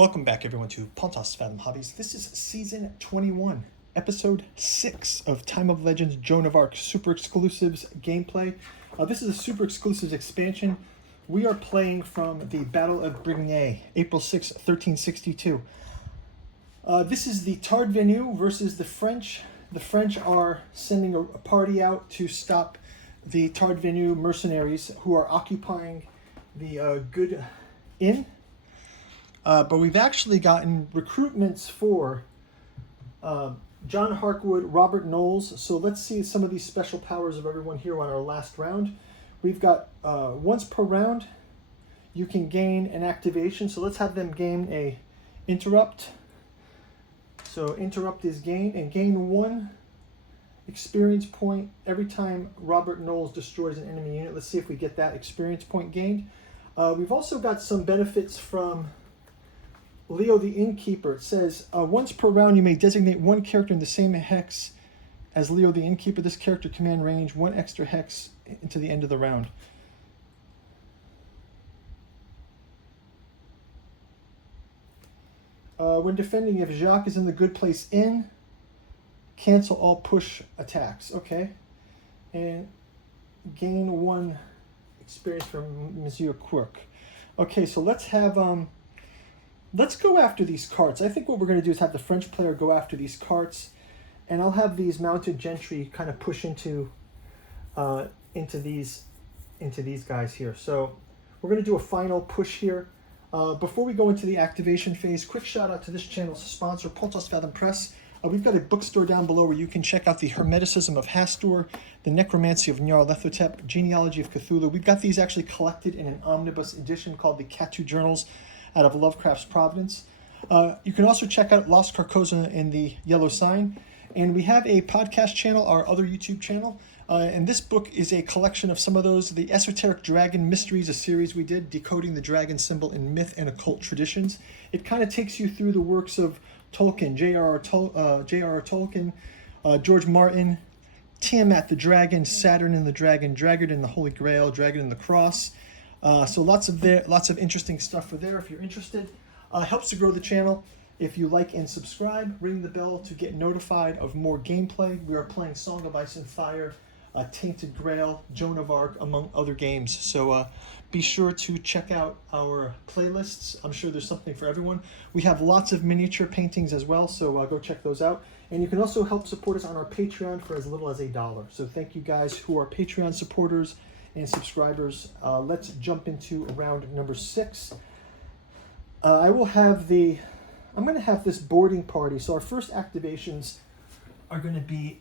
Welcome back, everyone, to Pontos Fathom Hobbies. This is Season 21, Episode 6 of Time of Legends Joan of Arc Super Exclusives gameplay. This is a Super Exclusives expansion. We are playing from the Battle of Brignais, April 6, 1362. This is the Tardvenu versus the French. The French are sending a party out to stop the Tardvenu mercenaries who are occupying the Good Inn. But we've actually gotten recruitments for John Harkwood, Robert Knowles. So let's see some of these special powers of everyone here on our last round. We've got once per round, you can gain an activation. So let's have them gain a interrupt. So interrupt is gained and gain 1 experience point every time Robert Knowles destroys an enemy unit. Let's see if we get that experience point gained. We've also got some benefits from Leo the Innkeeper. It says, once per round you may designate 1 character in the same hex as Leo the Innkeeper. This character command range 1 extra hex into the end of the round. When defending, if Jacques is in the good place in, cancel all push attacks. Okay. And gain 1 experience from Monsieur Quirk. Okay, so let's have... let's go after these carts. I think what we're going to do is have the French player go after these carts, and I'll have these mounted gentry kind of push into these guys here. So we're going to do a final push here. Before we go into the activation phase, quick shout out to this channel's sponsor, Pontos Fathom Press. We've got a bookstore down below where you can check out the Hermeticism of Hastur, the Necromancy of Nyarlathotep, Genealogy of Cthulhu. We've got these actually collected in an omnibus edition called the Catu Journals out of Lovecraft's Providence. You can also check out Lost Carcosa in the Yellow Sign. And we have a podcast channel, our other YouTube channel. And this book is a collection of some of those. The Esoteric Dragon Mysteries, a series we did, decoding the dragon symbol in myth and occult traditions. It kind of takes you through the works of Tolkien, J.R.R. Tolkien, George Martin, Tiamat the Dragon, Saturn and the Dragon, Dragon and the Holy Grail, Dragon and the Cross. So lots of interesting stuff for there if you're interested. Helps to grow the channel. If you like and subscribe, ring the bell to get notified of more gameplay. We are playing Song of Ice and Fire, Tainted Grail, Joan of Arc, among other games. So be sure to check out our playlists. I'm sure there's something for everyone. We have lots of miniature paintings as well, so go check those out. And you can also help support us on our Patreon for as little as $1. So thank you guys who are Patreon supporters and subscribers. Let's jump into round number 6. I'm going to have this boarding party. So our first activations are going to be,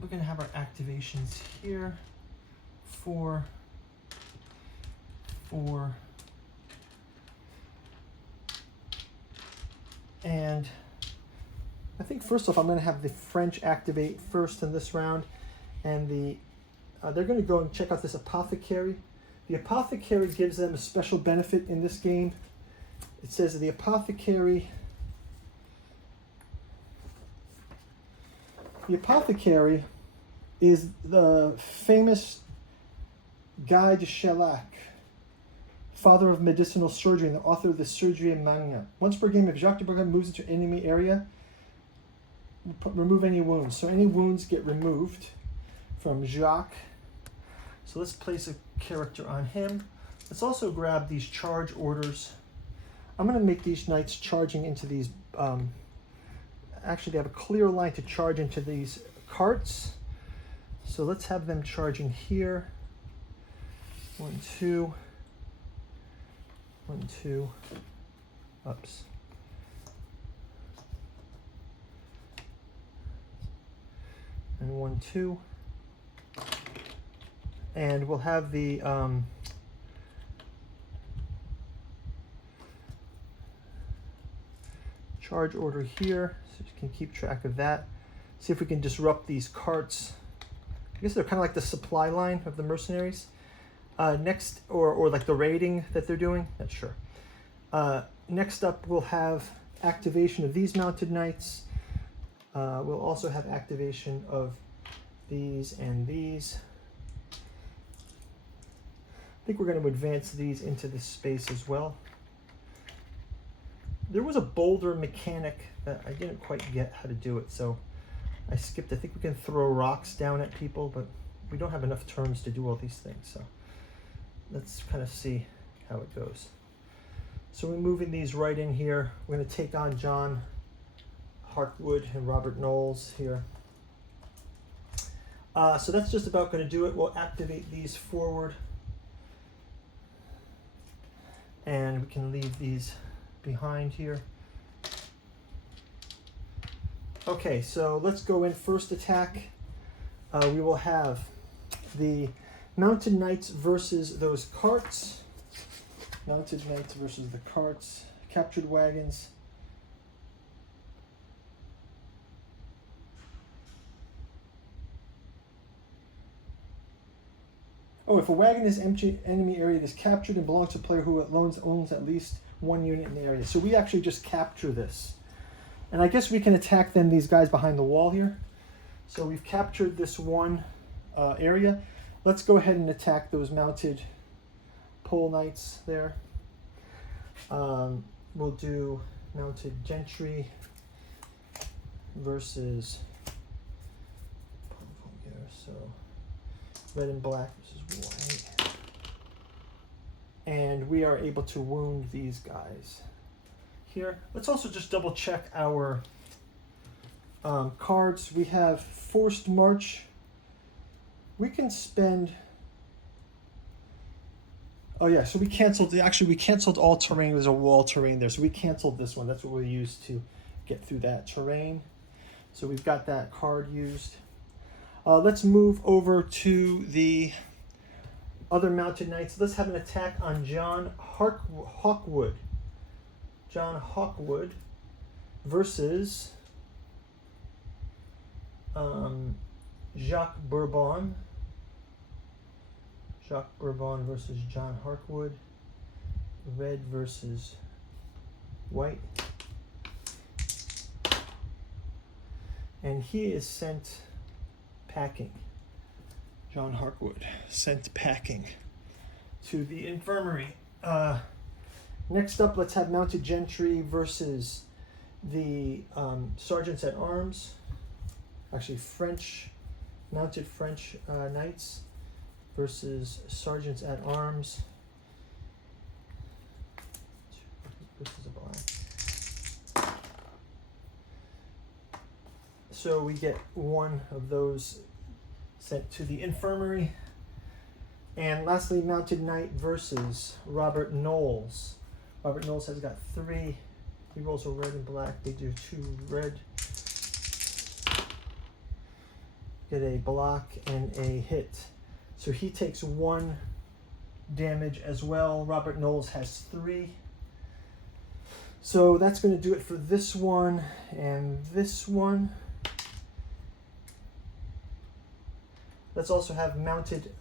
we're going to have our activations here. 4. And I think first off, I'm going to have the French activate first in this round. And they're going to go and check out this Apothecary. The Apothecary gives them a special benefit in this game. It says the Apothecary is the famous Guy de Chelac, father of medicinal surgery and the author of the Surgery Magna. Once per game, if Jacques de Brignais moves into enemy area, remove any wounds. So any wounds get removed from Jacques. So let's place a character on him. Let's also grab these charge orders. I'm going to make these knights charging into these, actually they have a clear line to charge into these carts. So let's have them charging here. 1, 2. 1, 2. Oops. And 1, 2. And we'll have the charge order here, so you can keep track of that. See if we can disrupt these carts. I guess they're kind of like the supply line of the mercenaries. Next, or like the raiding that they're doing, not sure. Next up, we'll have activation of these mounted knights. We'll also have activation of these and these. think we're going to advance these into this space as well. There was a boulder mechanic that I didn't quite get how to do it, so I skipped. I think we can throw rocks down at people, but we don't have enough turns to do all these things, so let's kind of see how it goes. So we're moving these right in here. We're going to take on John Harkwood and Robert Knowles here. So that's just about going to do it. We'll activate these forward, and we can leave these behind here. Okay, so let's go in. First attack. We will have the Mounted Knights versus those carts. Mounted Knights versus the carts. Captured wagons. Oh, if a wagon is empty, enemy area, it is captured and belongs to a player who owns at least one unit in the area. So we actually just capture this. And I guess we can attack then these guys behind the wall here. So we've captured this one area. Let's go ahead and attack those mounted pole knights there. We'll do mounted gentry versus so red and black versus white. And we are able to wound these guys here. Let's also just double check our cards. We have forced march. We can spend, oh yeah, so we canceled, actually we canceled all terrain. There's a wall terrain there, so we canceled this one. That's what we used to get through that terrain. So we've got that card used. Let's move over to the other mounted knights. Let's have an attack on John Hawkwood. John Hawkwood versus Jacques Bourbon. Jacques Bourbon versus John Harkwood. Red versus white. And he is sent packing. John Harkwood sent packing to the infirmary. Next up, let's have mounted gentry versus the sergeants at arms. Actually, mounted French knights versus sergeants at arms. This is a black. So we get one of those sent to the infirmary. And lastly, mounted knight versus Robert Knowles. Robert Knowles has got 3. He rolls a red and black. They do 2 red. Get a block and a hit. So he takes 1 damage as well. Robert Knowles has 3. So that's going to do it for this one and this one. Let's also have mounted,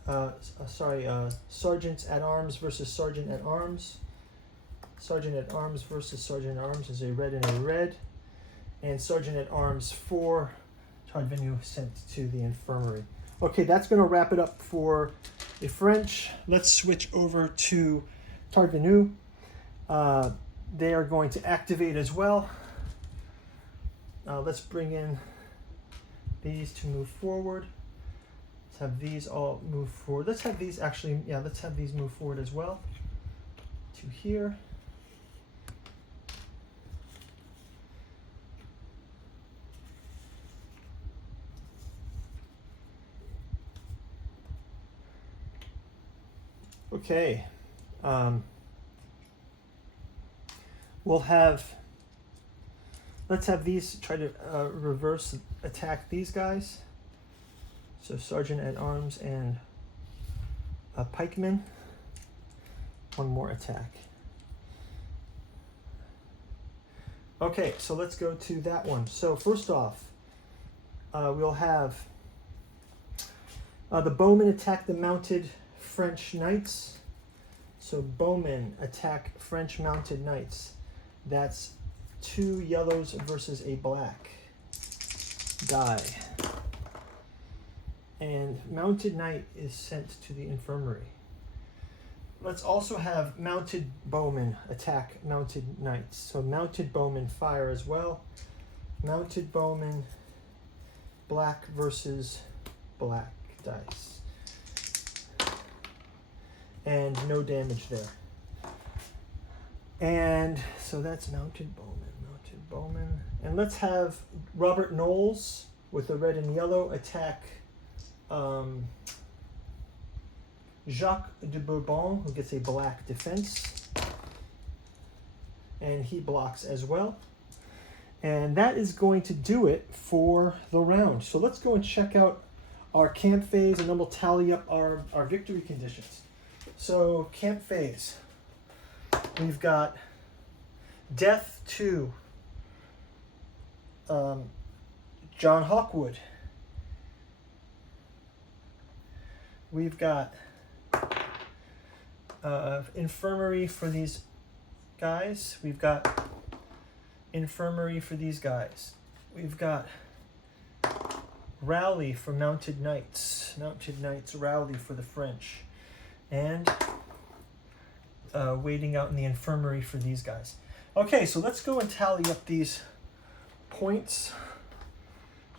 sergeants at arms versus sergeant at arms. Sergeant at arms versus sergeant at arms is a red and a red. And sergeant at arms 4, Tardvenu sent to the infirmary. Okay, that's going to wrap it up for the French. Let's switch over to Tardvenu. They are going to activate as well. Let's bring in these to move forward. Let's have these all move forward. Let's have these actually, let's have these move forward as well to here. Okay. Let's have these try to reverse attack these guys. So sergeant at arms and a pikeman. 1 more attack. Okay, so let's go to that one. So first off, we'll have the bowmen attack the mounted French knights. So bowmen attack French mounted knights. That's 2 yellows versus a black die. And mounted knight is sent to the infirmary. let's also have mounted bowmen attack mounted knights. So mounted bowmen fire as well. Mounted bowmen, black versus black dice. And no damage there. And so that's mounted bowman. And let's have Robert Knowles with the red and yellow attack Jacques de Bourbon, who gets a black defense. And he blocks as well. And that is going to do it for the round. So let's go and check out our camp phase, and then we'll tally up our victory conditions. So camp phase, we've got death to John Hawkwood. We've got infirmary for these guys. We've got infirmary for these guys. We've got rally for mounted knights. Mounted knights rally for the French. And waiting out in the infirmary for these guys. Okay, so let's go and tally up these points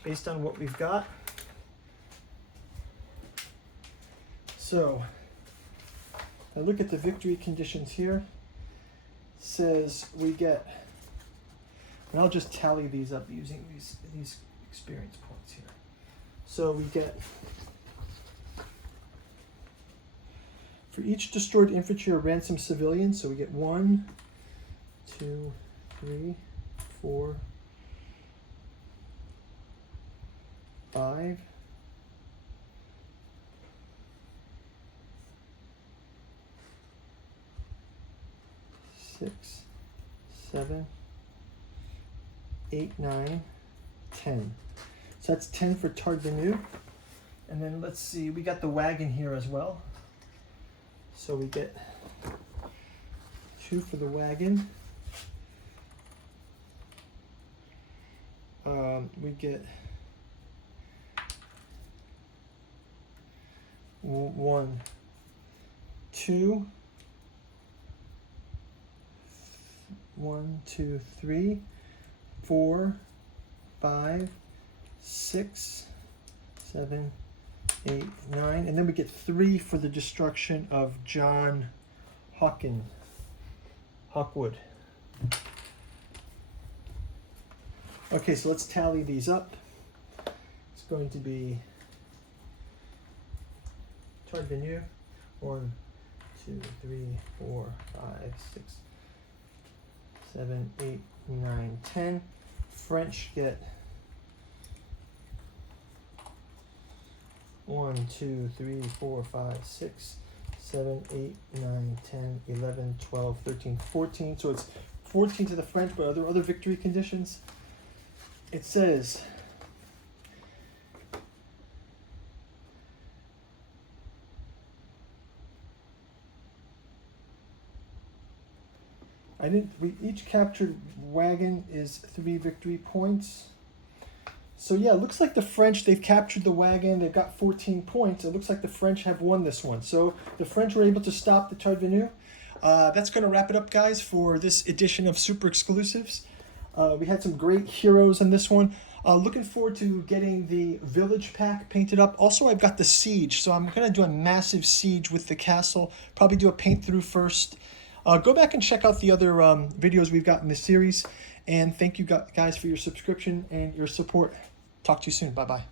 based on what we've got. So I look at the victory conditions here. It says we get, and I'll just tally these up using these experience points here. So we get, for each destroyed infantry or ransomed civilian, so we get 1, 2, 3, 4, 5, 6, 7, 8, 9, 10. So that's 10 for Tardvenu. And then let's see, we got the wagon here as well. So we get 2 for the wagon. We get 1, 2, 1, 2, 3, 4, 5, 6, 7, 8, 9, and then we get 3 for the destruction of John Hawkwood. Okay, so let's tally these up. It's going to be Tardvenu, 1, 2, 3, 4, 5, 6, 7, 8, 9, 10. French get 1, 2, 3, 4, 5, 6, 7, 8, 9, 10, 11, 12, 13, 14. So it's 14 to the French, but are there other victory conditions? It says we each captured wagon is 3 victory points. So yeah, it looks like the French, they've captured the wagon, they've got 14 points. It looks like the French have won this one. So the French were able to stop the Tardvenu. That's going to wrap it up, guys, for this edition of Super Exclusives. We had some great heroes in this one. Looking forward to getting the village pack painted up. Also, I've got the siege, so I'm going to do a massive siege with the castle. Probably do a paint through first. Go back and check out the other videos we've got in this series. And thank you guys for your subscription and your support. Talk to you soon. Bye-bye.